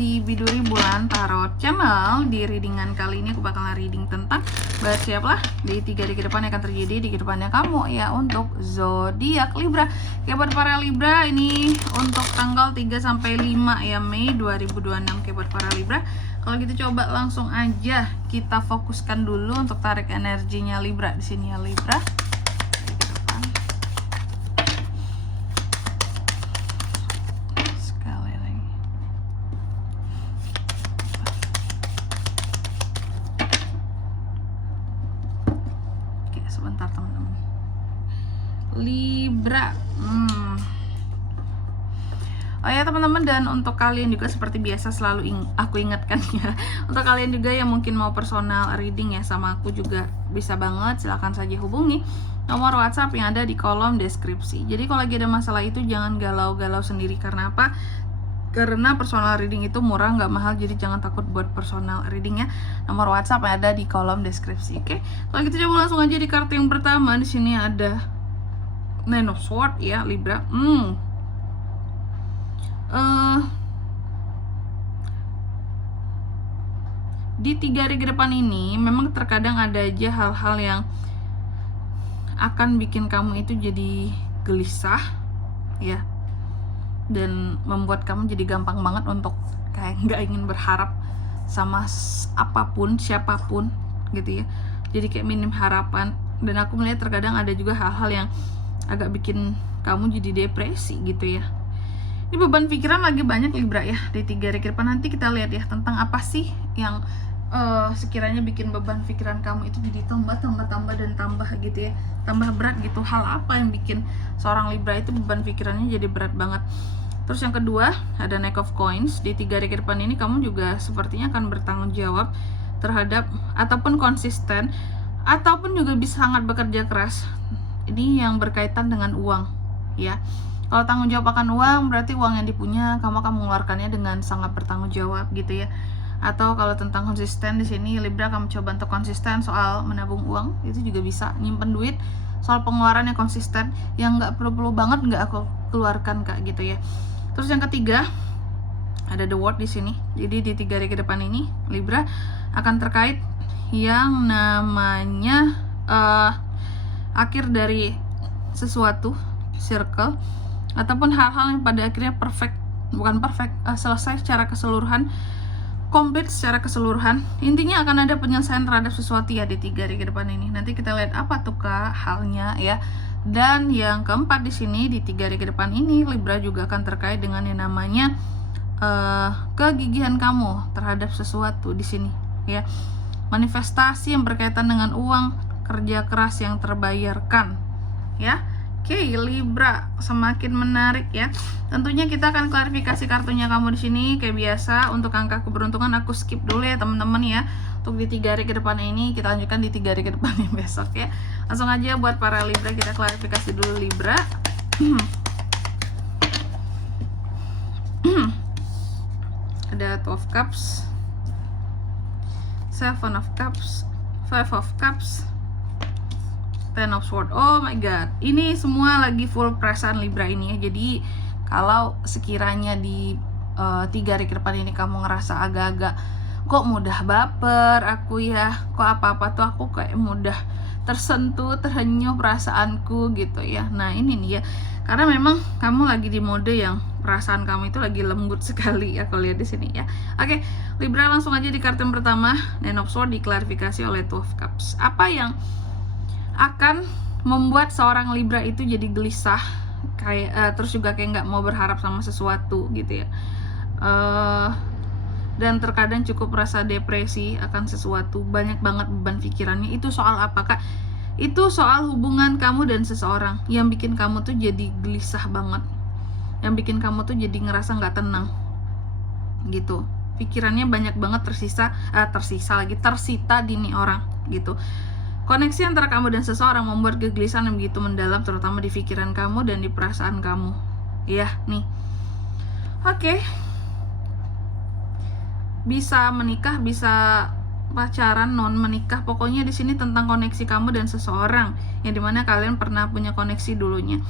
di Biduri Bulan Tarot Channel. Di readingan kali ini aku bakalan reading tentang bersiaplah di 3 hari ke depan yang akan terjadi di kehidupannya kamu ya untuk zodiak Libra. Ya buat para Libra ini untuk tanggal 3 sampai 5 ya Mei 2026 ya buat para Libra. Kalau gitu coba langsung aja kita fokuskan dulu untuk tarik energinya Libra di sini ya Libra. Sebentar teman-teman. Libra. Oh ya teman-teman, dan untuk kalian juga seperti biasa selalu aku ingatkan ya. Untuk kalian juga yang mungkin mau personal reading ya sama aku juga bisa banget, silahkan saja hubungi nomor WhatsApp yang ada di kolom deskripsi. Jadi kalau lagi ada masalah itu jangan galau-galau sendiri. Karena apa? Karena personal reading itu murah, nggak mahal, jadi jangan takut buat personal readingnya. Nomor WhatsApp yang ada di kolom deskripsi. Oke, kalau gitu coba langsung aja di kartu yang pertama. Di sini ada Nine of Swords ya Libra. Di 3 hari ke depan ini memang terkadang ada aja hal-hal yang akan bikin kamu itu jadi gelisah ya, dan membuat kamu jadi gampang banget untuk kayak nggak ingin berharap sama apapun, siapapun gitu ya. Jadi kayak minim harapan. Dan aku melihat terkadang ada juga hal-hal yang agak bikin kamu jadi depresi gitu ya. Ini beban pikiran lagi banyak Libra ya di 3 hari ke depan. Nanti kita lihat ya tentang apa sih yang sekiranya bikin beban pikiran kamu itu jadi tambah dan tambah gitu ya, tambah berat gitu. Hal apa yang bikin seorang Libra itu beban pikirannya jadi berat banget. Terus yang kedua ada Knight of Coins. Di 3 hari ke depan ini kamu juga sepertinya akan bertanggung jawab terhadap ataupun konsisten ataupun juga bisa sangat bekerja keras. Ini yang berkaitan dengan uang ya. Kalau tanggung jawab akan uang berarti uang yang dipunya kamu akan mengeluarkannya dengan sangat bertanggung jawab gitu ya. Atau kalau tentang konsisten di sini Libra kamu coba untuk konsisten soal menabung uang, itu juga bisa nyimpen duit. Soal pengeluaran yang konsisten, yang nggak perlu banget nggak aku keluarkan kak gitu ya. Terus yang ketiga ada The World di sini. Jadi di 3 hari ke depan ini Libra akan terkait yang namanya akhir dari sesuatu, circle, ataupun hal-hal yang pada akhirnya selesai secara keseluruhan, komplit secara keseluruhan. Intinya akan ada penyelesaian terhadap sesuatu ya di 3 hari ke depan ini. Nanti kita lihat apa tuh kak halnya ya. Dan yang keempat di sini di 3 hari ke depan ini Libra juga akan terkait dengan yang namanya kegigihan kamu terhadap sesuatu di sini ya. Manifestasi yang berkaitan dengan uang, kerja keras yang terbayarkan ya. Oke, Libra semakin menarik ya. Tentunya kita akan klarifikasi kartunya kamu di sini kayak biasa. Untuk angka keberuntungan aku skip dulu ya teman-teman ya. Untuk di 3 hari ke depan ini kita lanjutkan di 3 hari ke depan yang besok ya. Langsung aja buat para Libra kita klarifikasi dulu Libra. Ada 2 of Cups, 7 of Cups, 5 of Cups, 10 of Swords. Oh my god, ini semua lagi full perasaan Libra ini ya. Jadi kalau sekiranya di 3 hari ke depan ini kamu ngerasa agak-agak kok mudah baper aku ya, kok apa-apa tuh aku kayak mudah tersentuh, terhenyuh perasaanku gitu ya. Nah ini nih ya, karena memang kamu lagi di mode yang perasaan kamu itu lagi lembut sekali ya, kalau lihat di sini ya. Oke, Libra langsung aja di kartu yang pertama, Nine of Swords diklarifikasi oleh 2 of Cups. Apa yang akan membuat seorang Libra itu jadi gelisah kayak terus juga kayak nggak mau berharap sama sesuatu gitu ya, dan terkadang cukup merasa depresi akan sesuatu, banyak banget beban pikirannya. Itu soal apa kak? Itu soal hubungan kamu dan seseorang yang bikin kamu tuh jadi gelisah banget, yang bikin kamu tuh jadi ngerasa nggak tenang gitu. Pikirannya banyak banget tersita di nih orang gitu. Koneksi antara kamu dan seseorang membuat kegelisahan yang begitu mendalam, terutama di pikiran kamu dan di perasaan kamu. Ya, nih. Oke. Bisa menikah, bisa pacaran, non menikah. Pokoknya di sini tentang koneksi kamu dan seseorang yang dimana kalian pernah punya koneksi dulunya.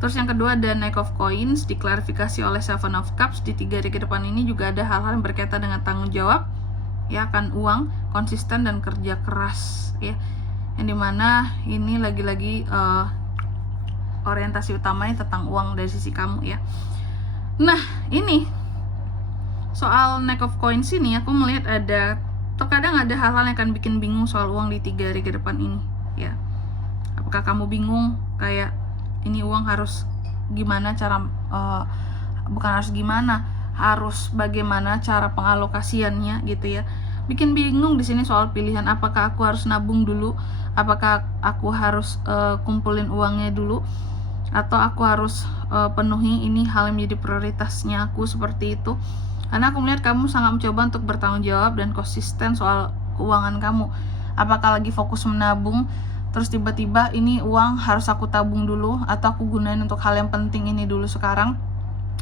Terus yang kedua ada Knight of Coins, diklarifikasi oleh Seven of Cups. Di 3 hari ke depan ini juga ada hal-hal yang berkaitan dengan tanggung jawab, ya, akan uang, konsisten dan kerja keras, ya. Yang dimana ini lagi-lagi orientasi utamanya tentang uang dari sisi kamu, ya. Nah, ini soal Knight of Coins ini aku melihat terkadang ada hal-hal yang akan bikin bingung soal uang di 3 hari ke depan ini, ya. Apakah kamu bingung kayak ini uang harus gimana cara bukan harus gimana, harus bagaimana cara pengalokasiannya gitu, ya. Bikin bingung di sini soal pilihan, apakah aku harus nabung dulu, apakah aku harus kumpulin uangnya dulu, atau aku harus penuhi ini hal yang menjadi prioritasnya aku, seperti itu. Karena aku melihat kamu sangat mencoba untuk bertanggung jawab dan konsisten soal keuangan kamu. Apakah lagi fokus menabung, terus tiba-tiba ini uang harus aku tabung dulu, atau aku gunain untuk hal yang penting ini dulu sekarang?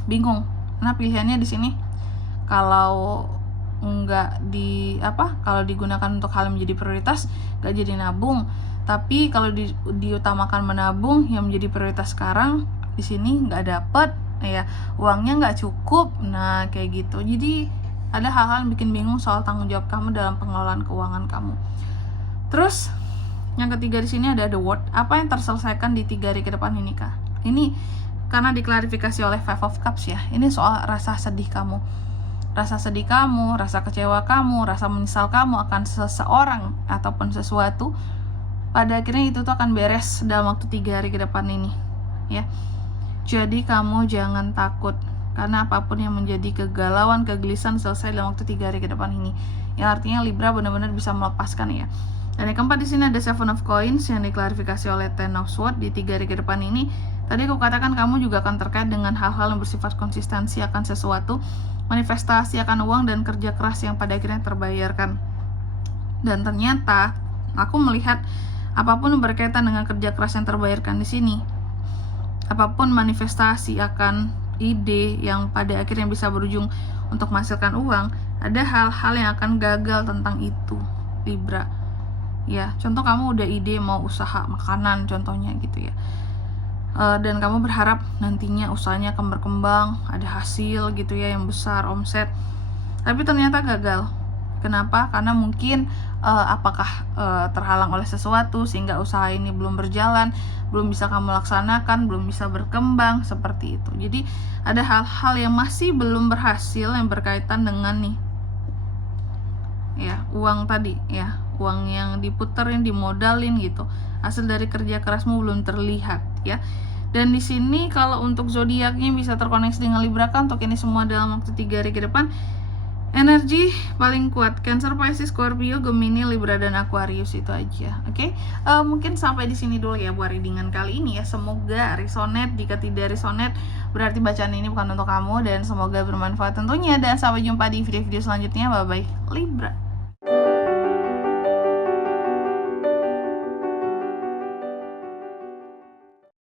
Bingung. Nah, pilihannya di sini, kalau kalau digunakan untuk hal yang menjadi prioritas, gak jadi nabung. Tapi kalau diutamakan menabung yang menjadi prioritas sekarang, di sini nggak dapet, ya, uangnya nggak cukup. Nah, kayak gitu. Jadi ada hal-hal yang bikin bingung soal tanggung jawab kamu dalam pengelolaan keuangan kamu. Terus yang ketiga di sini ada The World. Apa yang terselesaikan di 3 hari ke depan ini, Kak? Ini karena diklarifikasi oleh Five of Cups, ya. Ini soal rasa sedih kamu. Rasa sedih kamu, rasa kecewa kamu, rasa menyesal kamu akan seseorang ataupun sesuatu. Pada akhirnya itu tuh akan beres dalam waktu 3 hari ke depan ini, ya. Jadi kamu jangan takut, karena apapun yang menjadi kegalauan, kegelisahan selesai dalam waktu 3 hari ke depan ini. Yang artinya Libra benar-benar bisa melepaskan, ya. Dan yang keempat di sini ada Seven of Coins yang diklarifikasi oleh Ten of Swords di 3 hari ke depan ini. Tadi aku katakan kamu juga akan terkait dengan hal-hal yang bersifat konsistensi akan sesuatu, manifestasi akan uang dan kerja keras yang pada akhirnya terbayarkan. Dan ternyata aku melihat apapun yang berkaitan dengan kerja keras yang terbayarkan di sini, apapun manifestasi akan ide yang pada akhirnya bisa berujung untuk menghasilkan uang, ada hal-hal yang akan gagal tentang itu, Libra. Ya, contoh kamu udah ide mau usaha makanan contohnya gitu, ya. Dan kamu berharap nantinya usahanya akan berkembang, ada hasil gitu, ya, yang besar, omset. Tapi ternyata gagal. Kenapa? Karena mungkin apakah terhalang oleh sesuatu sehingga usaha ini belum berjalan, belum bisa kamu laksanakan, belum bisa berkembang, seperti itu. Jadi ada hal-hal yang masih belum berhasil yang berkaitan dengan nih, ya, uang tadi, ya, uang yang diputerin, dimodalin gitu. Hasil dari kerja kerasmu belum terlihat, ya. Dan di sini kalau untuk zodiaknya bisa terkoneksi dengan Libra kan, untuk ini semua dalam waktu 3 hari ke depan. Energi paling kuat Cancer, Pisces, Scorpio, Gemini, Libra dan Aquarius, itu aja. Oke. Mungkin sampai di sini dulu ya buat readingan kali ini, ya. Semoga resonate. Jika tidak resonate, berarti bacaan ini bukan untuk kamu, dan semoga bermanfaat tentunya. Dan sampai jumpa di video-video selanjutnya. Bye bye Libra.